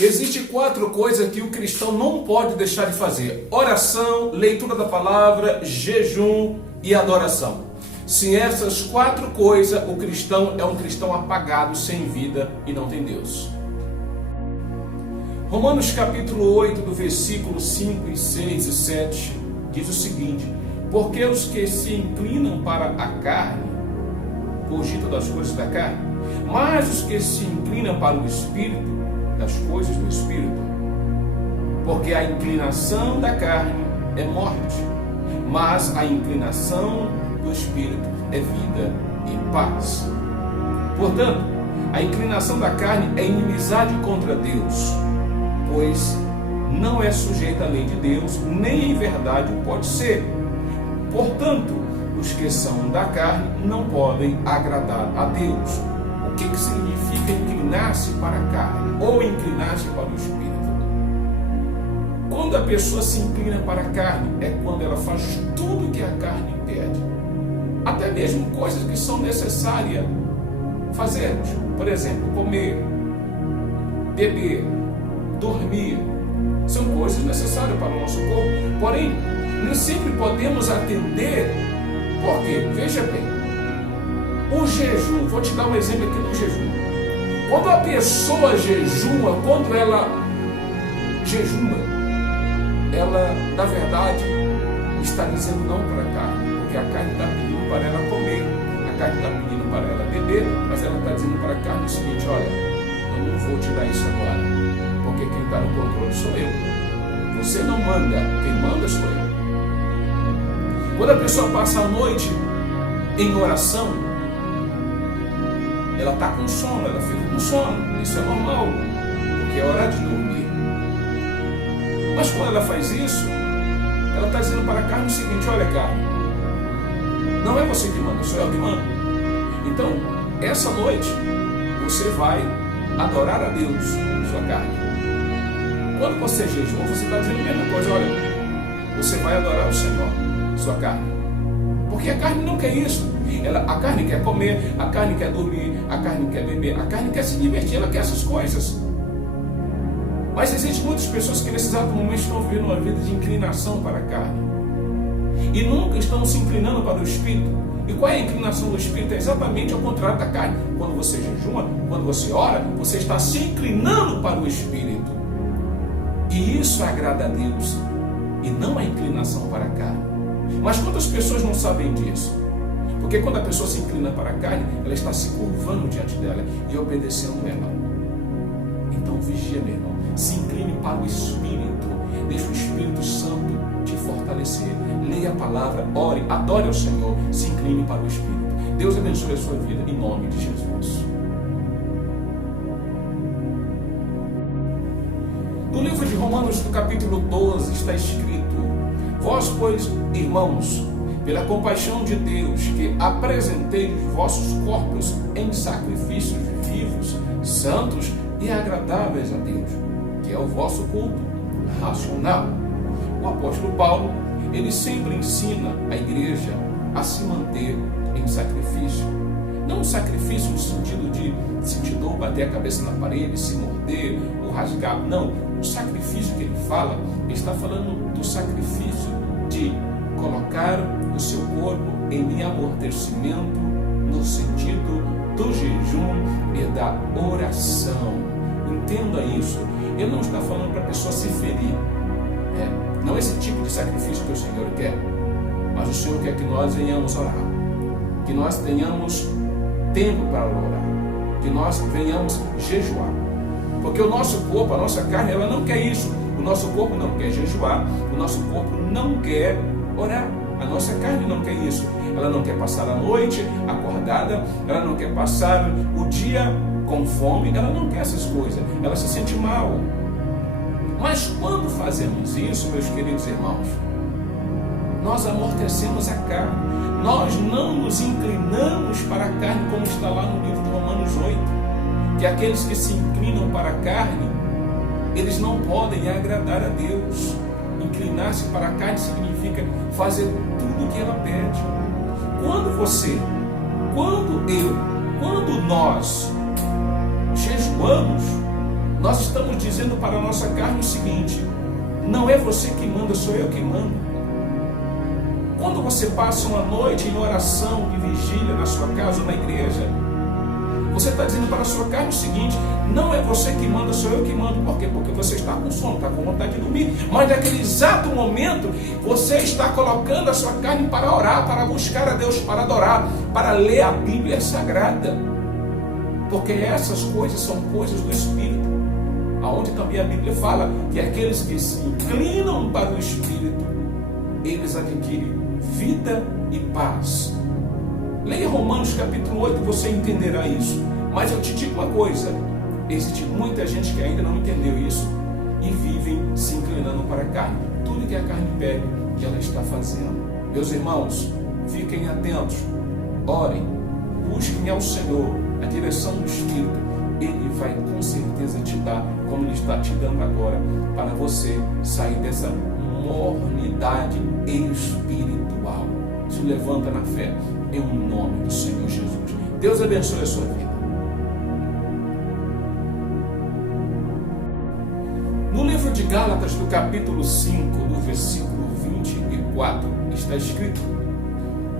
Existem 4 coisas que o cristão não pode deixar de fazer: oração, leitura da palavra, jejum e adoração. Sem essas 4 coisas, o cristão é um cristão apagado, sem vida e não tem Deus. Romanos capítulo 8, do versículo 5, 6 e 7, diz o seguinte: porque os que se inclinam para a carne, cogitam das coisas da carne, mas os que se inclinam para o Espírito, das coisas do Espírito. Porque a inclinação da carne é morte, mas a inclinação do Espírito é vida e paz. Portanto, a inclinação da carne é inimizade contra Deus, pois não é sujeita à lei de Deus, nem em verdade pode ser. Portanto, os que são da carne não podem agradar a Deus. O que significa inclinar-se para a carne ou inclinar-se para o Espírito? Quando a pessoa se inclina para a carne, é quando ela faz tudo que a carne pede, até mesmo coisas que são necessárias fazermos. Por exemplo, comer, beber, dormir, são coisas necessárias para o nosso corpo. Porém, nem sempre podemos atender, porque, veja bem, o jejum, vou te dar um exemplo aqui do jejum. Quando a pessoa jejuma, quando ela jejuma, ela, na verdade, está dizendo não para a carne, porque a carne está pedindo para ela comer, a carne está pedindo para ela beber, mas ela está dizendo para a carne o seguinte: olha, eu não vou te dar isso agora, porque quem está no controle sou eu. Você não manda, quem manda sou eu. Quando a pessoa passa a noite em oração, ela está com sono, ela fica com sono, isso é normal, porque é hora de dormir. Mas quando ela faz isso, ela está dizendo para a carne o seguinte: olha, carne, não é você que manda, sou eu que mando. Então, essa noite, você vai adorar a Deus, sua carne. Quando você jejua, você está dizendo a mesma coisa: olha, você vai adorar o Senhor, sua carne. Porque a carne não quer isso. A carne quer comer, a carne quer dormir, a carne quer beber, a carne quer se divertir, ela quer essas coisas. Mas existem muitas pessoas que nesse exato momento estão vivendo uma vida de inclinação para a carne e nunca estão se inclinando para o Espírito. E qual é a inclinação do Espírito? É exatamente ao contrário da carne. Quando você jejuma, quando você ora, você está se inclinando para o Espírito. E isso agrada a Deus e não a inclinação para a carne. Mas quantas pessoas não sabem disso? Porque quando a pessoa se inclina para a carne, ela está se curvando diante dela e obedecendo ela. Então vigia, meu irmão. Se incline para o Espírito. Deixa o Espírito Santo te fortalecer. Leia a palavra, ore, adore ao Senhor. Se incline para o Espírito. Deus abençoe a sua vida em nome de Jesus. No livro de Romanos, no capítulo 12, está escrito: vós, pois, irmãos, pela compaixão de Deus, que apresenteis os vossos corpos em sacrifícios vivos, santos e agradáveis a Deus, que é o vosso culto racional. O apóstolo Paulo, ele sempre ensina a igreja a se manter em sacrifício. Não um sacrifício no sentido de sentir dor, bater a cabeça na parede, se morder ou rasgar. Não, o sacrifício que ele fala, ele está falando do sacrifício de colocar o seu corpo em amortecimento no sentido do jejum e da oração. Entenda isso. Ele não está falando para a pessoa se ferir. Não é esse tipo de sacrifício que o Senhor quer. Mas o Senhor quer que nós venhamos orar. Que nós tenhamos tempo para orar. Que nós venhamos jejuar. Porque o nosso corpo, a nossa carne, ela não quer isso. O nosso corpo não quer jejuar. O nosso corpo não quer orar. A nossa carne não quer isso. Ela não quer passar a noite acordada. Ela não quer passar o dia com fome. Ela não quer essas coisas. Ela se sente mal. Mas quando fazemos isso, meus queridos irmãos, nós amortecemos a carne. Nós não nos inclinamos para a carne, como está lá no livro de Romanos 8. Que aqueles que se inclinam para a carne, eles não podem agradar a Deus. Inclinar-se para a carne significa fazer tudo o que ela pede. Quando nós jejuamos, nós estamos dizendo para a nossa carne o seguinte: não é você que manda, sou eu que mando. Quando você passa uma noite em oração, de vigília na sua casa ou na igreja, você está dizendo para a sua carne o seguinte: não é você que manda, sou eu que mando. Por quê? Porque você está com sono, está com vontade de dormir. Mas naquele exato momento, você está colocando a sua carne para orar, para buscar a Deus, para adorar, para ler a Bíblia Sagrada. Porque essas coisas são coisas do Espírito. Aonde também a Bíblia fala que aqueles que se inclinam para o Espírito, eles adquirem vida e paz. Leia Romanos capítulo 8, você entenderá isso. Mas eu te digo uma coisa: existe muita gente que ainda não entendeu isso e vivem se inclinando para a carne. Tudo que a carne pede, que ela está fazendo. Meus irmãos, fiquem atentos, orem, busquem ao Senhor a direção do Espírito. Ele vai com certeza te dar, como Ele está te dando agora, para você sair dessa mornidade espiritual. Se levanta na fé, em nome do Senhor Jesus. Deus abençoe a sua vida. No livro de Gálatas, do capítulo 5, do versículo 24, está escrito: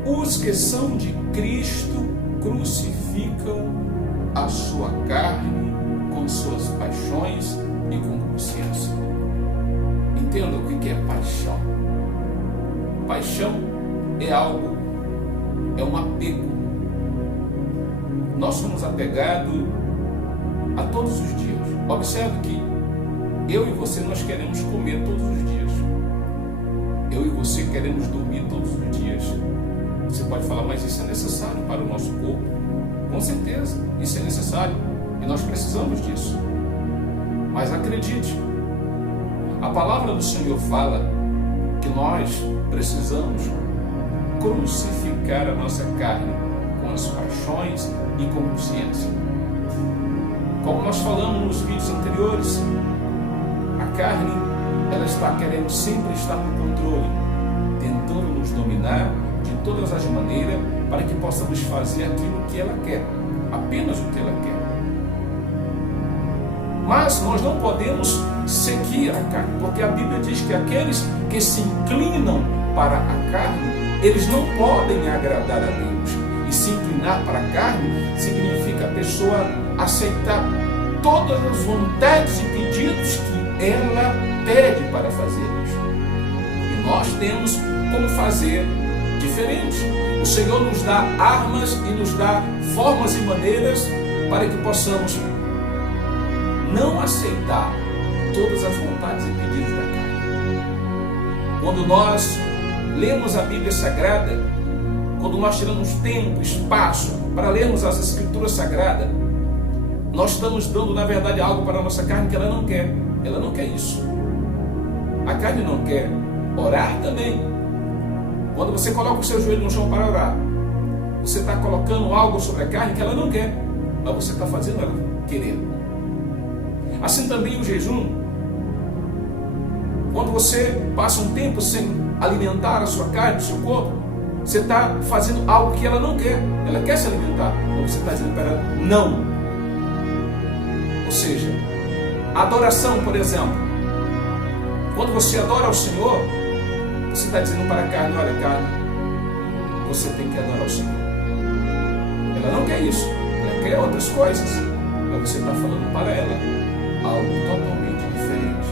os que são de Cristo crucificam a sua carne com suas paixões e concupiscência. Entenda o que é paixão. Paixão é algo, é um apego. Nós somos apegados a todos os dias. Observe que eu e você, nós queremos comer todos os dias. Eu e você queremos dormir todos os dias. Você pode falar: mas isso é necessário para o nosso corpo. Com certeza, isso é necessário e nós precisamos disso. Mas acredite, a palavra do Senhor fala que nós precisamos crucificar a nossa carne com as paixões e concupiscência. Como nós falamos nos vídeos anteriores, a carne, ela está querendo sempre estar no controle, tentando nos dominar de todas as maneiras, para que possamos fazer aquilo que ela quer, apenas o que ela quer. Mas nós não podemos seguir a carne, porque a Bíblia diz que aqueles que se inclinam para a carne, eles não podem agradar a Deus. E se inclinar para a carne significa a pessoa aceitar todas as vontades e pedidos que ela pede para fazermos. E nós temos como fazer diferente. O Senhor nos dá armas e nos dá formas e maneiras para que possamos não aceitar todas as vontades e pedidos da carne. Quando nós lemos a Bíblia Sagrada, quando nós tiramos tempo, espaço para lermos as Escrituras Sagradas, nós estamos dando, na verdade, algo para a nossa carne que ela não quer. Ela não quer isso. A carne não quer orar também. Quando você coloca o seu joelho no chão para orar, você está colocando algo sobre a carne que ela não quer, mas você está fazendo ela querer. Assim também o jejum. Quando você passa um tempo sem alimentar a sua carne, o seu corpo, você está fazendo algo que ela não quer. Ela quer se alimentar, mas você está dizendo para ela não. Ou seja, a adoração, por exemplo. Quando você adora ao Senhor, você está dizendo para a carne: olha, carne, você tem que adorar ao Senhor. Ela não quer isso, ela quer outras coisas, mas você está falando para ela algo totalmente diferente,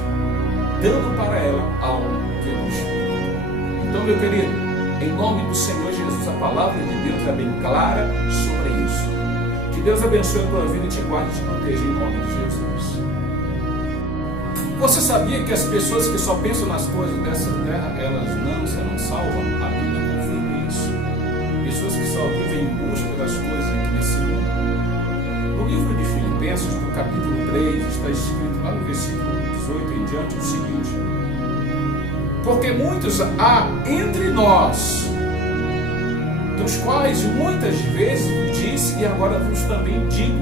dando para ela algo que é do Espírito. Então, meu querido, em nome do Senhor Jesus, a palavra de Deus é bem clara sobre isso. Que Deus abençoe a tua vida e te guarde e te proteja em nome de Jesus. Você sabia que as pessoas que só pensam nas coisas dessa terra, elas não serão salvas? A Bíblia confirma isso. Pessoas que só vivem em busca das coisas aqui nesse mundo. No livro de Filipenses, no capítulo 3, está escrito lá no versículo 18 em diante o seguinte: porque muitos há entre nós, dos quais muitas vezes vos disse e agora vos também digo,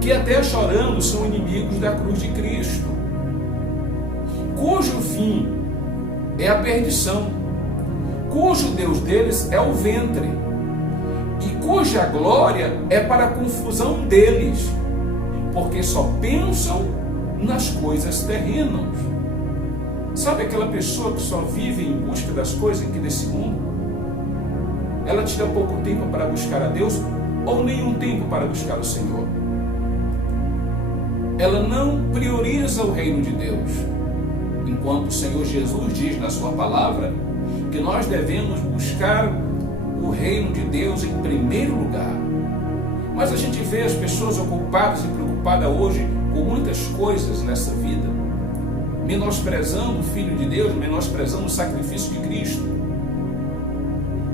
que até chorando são inimigos da cruz de Cristo, cujo fim é a perdição, cujo Deus deles é o ventre, e cuja glória é para a confusão deles, porque só pensam nas coisas terrenas. Sabe aquela pessoa que só vive em busca das coisas aqui desse mundo? Ela tira pouco tempo para buscar a Deus ou nenhum tempo para buscar o Senhor. Ela não prioriza o reino de Deus, enquanto o Senhor Jesus diz na sua palavra que nós devemos buscar o reino de Deus em primeiro lugar. Mas a gente vê as pessoas ocupadas e preocupadas hoje com muitas coisas nessa vida, menosprezando o Filho de Deus, menosprezando o sacrifício de Cristo.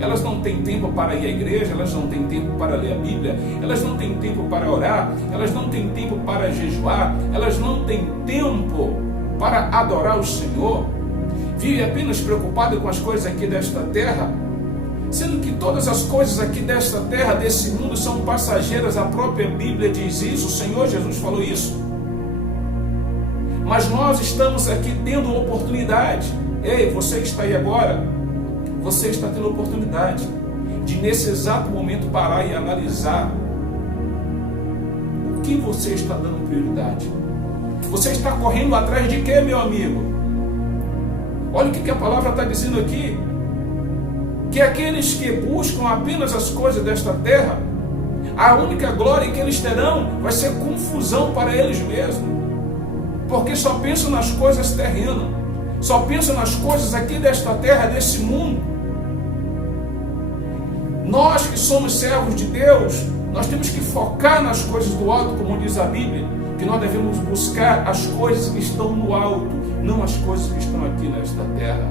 Elas não têm tempo para ir à igreja, elas não têm tempo para ler a Bíblia, elas não têm tempo para orar, elas não têm tempo para jejuar, elas não têm tempo para adorar o Senhor. Vive apenas preocupada com as coisas aqui desta terra, sendo que todas as coisas aqui desta terra, desse mundo, são passageiras. A própria Bíblia diz isso, o Senhor Jesus falou isso. Mas nós estamos aqui tendo uma oportunidade. Ei, você que está aí agora, você está tendo a oportunidade de, nesse exato momento, parar e analisar o que você está dando prioridade. Você está correndo atrás de quê, meu amigo? Olha o que a palavra está dizendo aqui. Que aqueles que buscam apenas as coisas desta terra, a única glória que eles terão vai ser confusão para eles mesmos. Porque só pensam nas coisas terrenas, só pensam nas coisas aqui desta terra, desse mundo. Nós que somos servos de Deus, nós temos que focar nas coisas do alto, como diz a Bíblia, que nós devemos buscar as coisas que estão no alto, não as coisas que estão aqui nesta terra.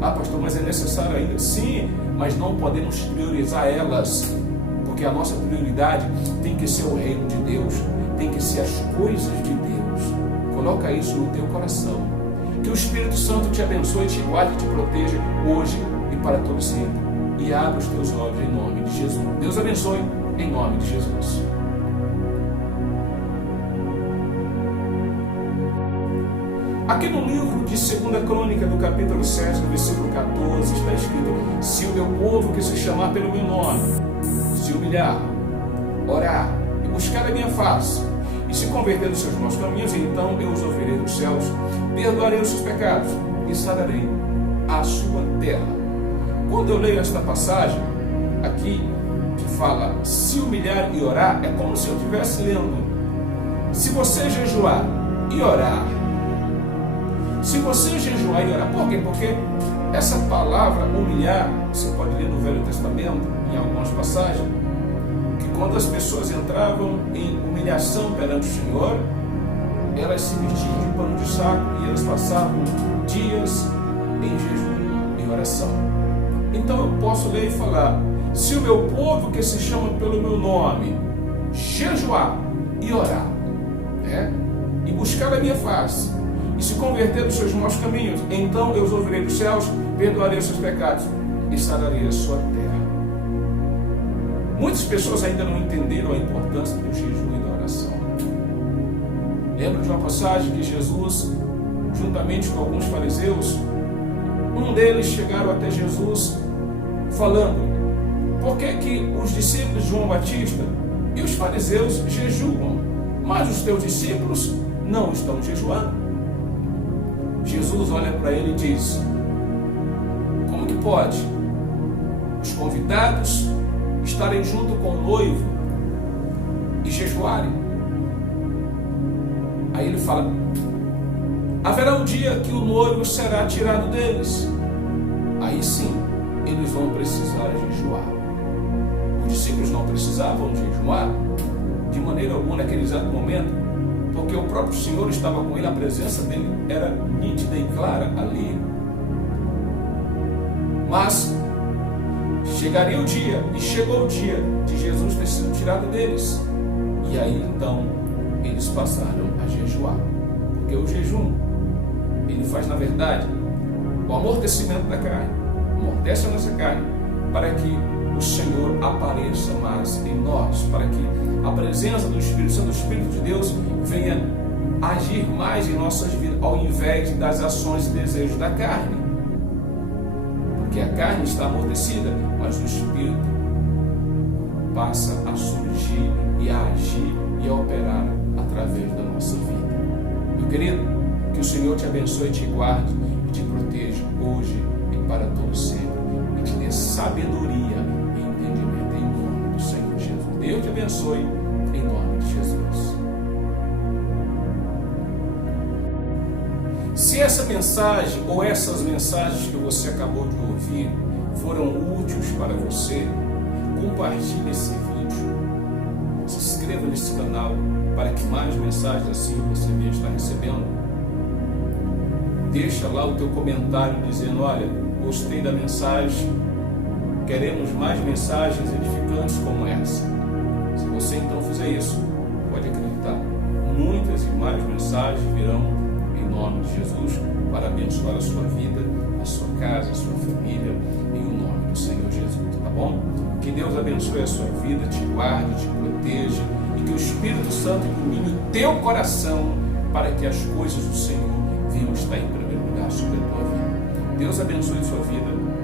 Ah, pastor, mas é necessário ainda? Sim, mas não podemos priorizar elas, porque a nossa prioridade tem que ser o reino de Deus, tem que ser as coisas de Deus. Coloca isso no teu coração. Que o Espírito Santo te abençoe, te guarde e te proteja hoje e para todo sempre. E abra os teus olhos em nome de Jesus. Deus abençoe em nome de Jesus. Aqui no livro de 2 Crônica, do capítulo 7, no versículo 14, está escrito: se o meu povo, que se chamar pelo meu nome, se humilhar, orar e buscar a minha face, e se converter dos seus maus caminhos, então eu os ouvirei dos céus, perdoarei os seus pecados e sararei a sua terra. Quando eu leio esta passagem aqui, que fala se humilhar e orar, é como se eu estivesse lendo: se você jejuar e orar, se você jejuar e orar. Por quê? Porque essa palavra humilhar, você pode ler no Velho Testamento, em algumas passagens, que quando as pessoas entravam em humilhação perante o Senhor, elas se vestiam de pano de saco e elas passavam dias em jejum e oração. Então eu posso ler e falar: se o meu povo, que se chama pelo meu nome, jejuar e orar, e buscar a minha face, e se converter dos seus maus caminhos, então eu os ouvirei dos céus, perdoarei os seus pecados e sararei a sua terra. Muitas pessoas ainda não entenderam a importância do jejum e da oração. Lembro de uma passagem que Jesus, juntamente com alguns fariseus, um deles chegaram até Jesus falando: por que os discípulos de João Batista e os fariseus jejuam, mas os teus discípulos não estão jejuando? Jesus olha para ele e diz: como que pode os convidados estarem junto com o noivo e jejuarem? Aí ele fala: haverá um dia que o noivo será tirado deles, aí sim eles vão precisar jejuar. Os discípulos não precisavam jejuar de maneira alguma naquele exato momento, porque o próprio Senhor estava com ele, a presença dele era nítida e clara ali. Mas chegaria o dia, e chegou o dia de Jesus ter sido tirado deles, e aí então eles passaram a jejuar, porque o jejum, ele faz, na verdade, o amortecimento da carne, amortece a nossa carne, para que o Senhor apareça mais em nós, para que a presença do Espírito Santo, do Espírito de Deus, venha agir mais em nossas vidas, ao invés das ações e desejos da carne. Porque a carne está amortecida, mas o Espírito passa a surgir e a agir e a operar através da nossa vida. Meu querido, que o Senhor te abençoe, te guarde e te proteja hoje e para todo sempre. E te dê sabedoria e entendimento em nome do Senhor Jesus. Deus te abençoe em nome de Jesus. Se essa mensagem ou essas mensagens que você acabou de ouvir foram úteis para você, compartilhe esse vídeo, se inscreva nesse canal para que mais mensagens assim você venha estar recebendo. Deixa lá o teu comentário dizendo: olha, gostei da mensagem, queremos mais mensagens edificantes como essa. Se você então fizer isso, pode acreditar, muitas e mais mensagens virão em nome de Jesus, para abençoar a sua vida, a sua casa, a sua família, em o nome do Senhor Jesus, tá bom? Que Deus abençoe a sua vida, te guarde, te proteja, e que o Espírito Santo ilumine o teu coração, para que as coisas do Senhor venham estar em primeiro lugar sobre a tua vida. Deus abençoe a sua vida.